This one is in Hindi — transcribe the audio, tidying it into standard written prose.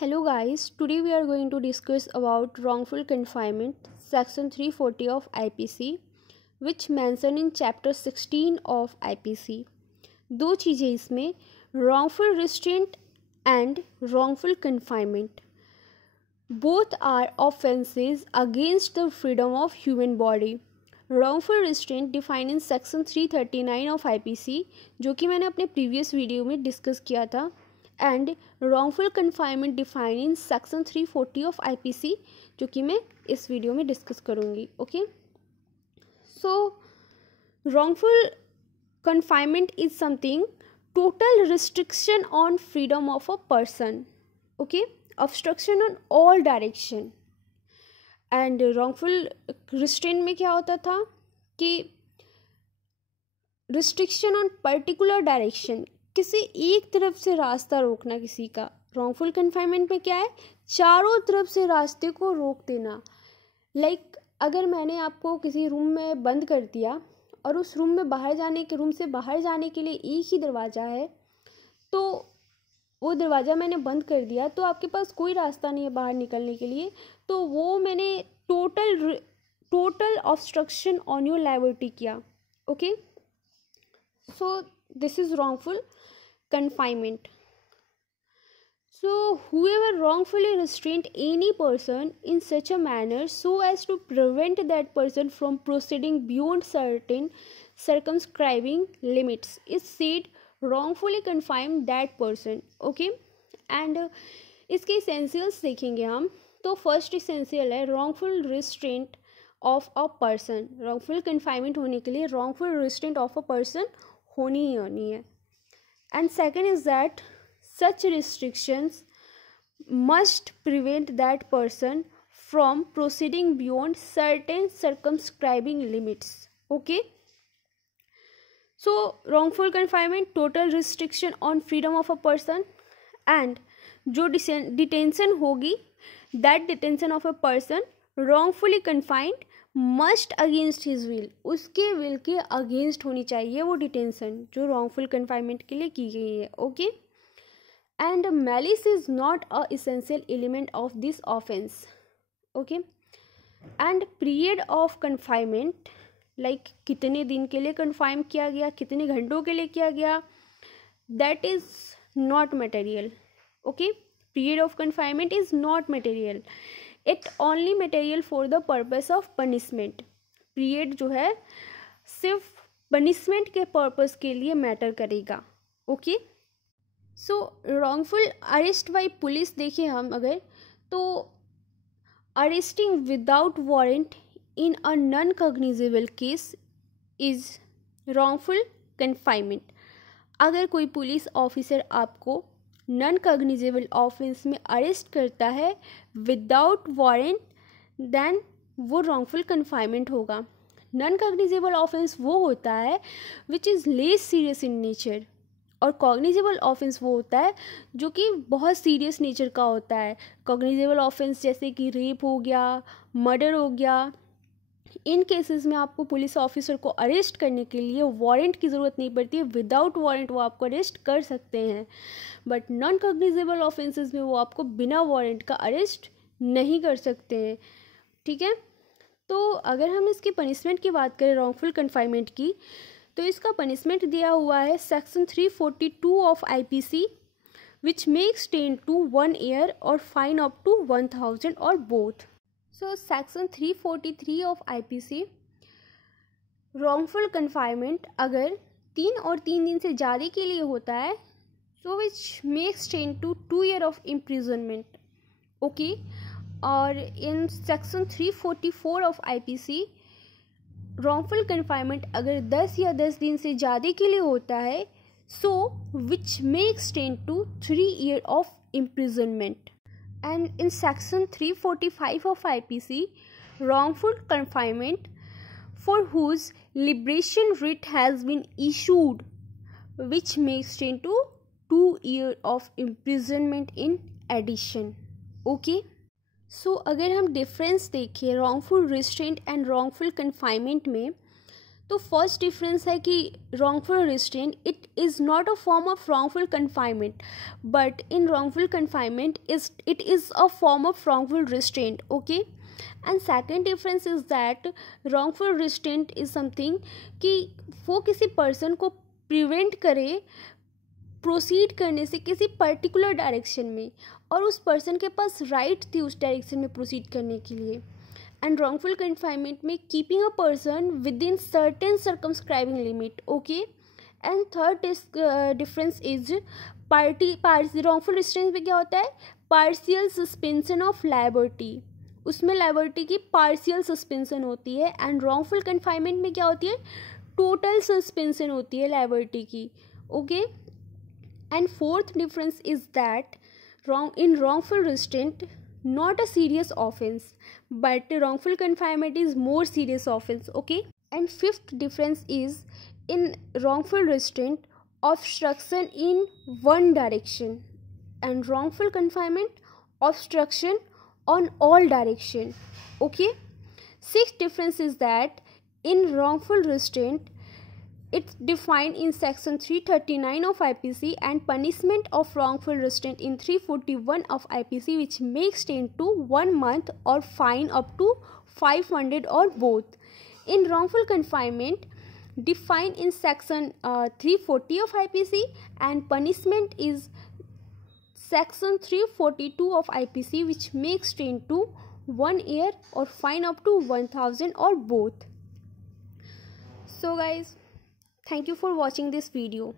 Hello guys, today we are going to discuss about wrongful confinement, section 340 of IPC, which mentioned in chapter 16 of IPC. दो चीज़ें इसमें wrongful restraint and wrongful confinement. Both are offenses against the freedom of human body. wrongful restraint defined in section 339 of IPC, जो कि मैंने अपने previous वीडियो में डिस्कस किया था, and wrongful confinement defined in section 340 of IPC, जो कि मैं इस वीडियो में डिस्कस करूँगी. Okay, so wrongful confinement is something total restriction on freedom of a person. Okay, obstruction on all direction. And wrongful restraint में क्या होता था कि रिस्ट्रिक्शन ऑन पर्टिकुलर डायरेक्शन, किसी एक तरफ से रास्ता रोकना किसी का. wrongful confinement में क्या है, चारों तरफ से रास्ते को रोक देना. लाइक अगर मैंने आपको किसी रूम में बंद कर दिया और उस रूम से बाहर जाने के लिए एक ही दरवाज़ा है, तो वो दरवाज़ा मैंने बंद कर दिया, तो आपके पास कोई रास्ता नहीं है बाहर निकलने के लिए, तो वो मैंने total obstruction on your liberty किया. Okay, so this is wrongful confinement. So whoever wrongfully restrained any person in such a manner so as to prevent that person from proceeding beyond certain circumscribing limits is said wrongfully confine that person. Okay, and इसके essentials देखेंगे हम. तो फर्स्ट essential है wrongful restraint of a person. wrongful confinement होने के लिए wrongful restraint of a person होनी ही होनी है. And second is that such restrictions must prevent that person from proceeding beyond certain circumscribing limits. Okay, so wrongful confinement, total restriction on freedom of a person, and जो detention होगी, that detention of a person wrongfully confined must against his will, उसके विल के अगेंस्ट होनी चाहिए वो डिटेंशन जो रॉन्गफुल कन्फाइनमेंट के लिए की गई है. Okay, and malice is not a essential element of this offence. Okay, and period of confinement, like कितने दिन के लिए कन्फाइन किया गया, कितने घंटों के लिए किया गया, that is not material. Okay, period of confinement is not material, it only material for the purpose of punishment. Period जो है सिर्फ पनिशमेंट के पर्पस के लिए मैटर करेगा. ओके, सो रॉन्गफुल अरेस्ट बाय पुलिस देखिए हम अगर, तो arresting without warrant in a non cognizable case is wrongful confinement. अगर कोई पुलिस ऑफिसर आपको नॉन कॉग्निजेबल ऑफेंस में अरेस्ट करता है विदाउट वारंट, देन वो रॉन्गफुल कन्फाइनमेंट होगा. नॉन कॉग्निजेबल ऑफेंस वो होता है which is less serious in nature, और कॉग्निजेबल ऑफेंस वो होता है जो कि बहुत सीरियस नेचर का होता है. कॉग्निजेबल ऑफेंस जैसे कि रेप हो गया, मर्डर हो गया, इन केसेस में आपको पुलिस ऑफिसर को अरेस्ट करने के लिए वारंट की ज़रूरत नहीं पड़ती है. विदाउट वारंट वो आपको अरेस्ट कर सकते हैं. बट नॉन कॉग्निजेबल ऑफेंसेस में वो आपको बिना वारंट का अरेस्ट नहीं कर सकते हैं. ठीक है, तो अगर हम इसकी पनिशमेंट की बात करें रॉन्गफुल कन्फाइनमेंट की, तो इसका पनिशमेंट दिया हुआ है section 342 of IPC, which makes 10 to 1 year और फाइन अप टू 1000 और both. So section 343 of IPC, wrongful confinement अगर 3 और 3 दिन से ज़्यादा के लिए होता है, so which makes 10 to 2 year of imprisonment. Okay, और in section 344 of IPC, wrongful confinement अगर 10 या 10 दिन से ज़्यादा के लिए होता है, so which makes 10 to 3 year of imprisonment. And in section 345 of IPC, wrongful confinement for whose liberation writ has been issued, which makes 10 to 2 year of imprisonment in addition. Okay, so अगर हम डिफरेंस देखें wrongful restraint and wrongful confinement में, तो फर्स्ट डिफरेंस है कि wrongful restraint it is not a form of wrongful confinement, but in wrongful confinement it is a form of wrongful restraint. Okay, and second difference is that wrongful restraint is something कि वो किसी पर्सन को प्रिवेंट करे प्रोसीड करने से किसी पर्टिकुलर डायरेक्शन में, और उस पर्सन के पास राइट थी उस डायरेक्शन में प्रोसीड करने के लिए. एंड रॉन्गफुल कन्फाइनमेंट में keeping a person with in certain circumscribing limit. Okay, and third difference is wrongful restraint में क्या होता है, पार्शियल सस्पेंशन ऑफ लायबिलिटी. उसमें लायबिलिटी की पार्शियल सस्पेंशन होती है. एंड रॉन्गफुल कन्फाइनमेंट में क्या होती है, टोटल सस्पेंशन होती है लायबिलिटी की. Okay, and fourth difference is that in wrongful restraint not a serious offense, but wrongful confinement is more serious offense. Okay, and fifth difference is in wrongful restraint obstruction in one direction, and wrongful confinement obstruction on all direction. Okay, sixth difference is that in wrongful restraint it's defined in section 339 of IPC and punishment of wrongful restraint in 341 of IPC, which makes 10 to 1 month or fine up to 500 or both. In wrongful confinement defined in section 340 of IPC and punishment is section 342 of IPC, which makes 10 to 1 year or fine up to 1000 or both. So guys, thank you for watching this video.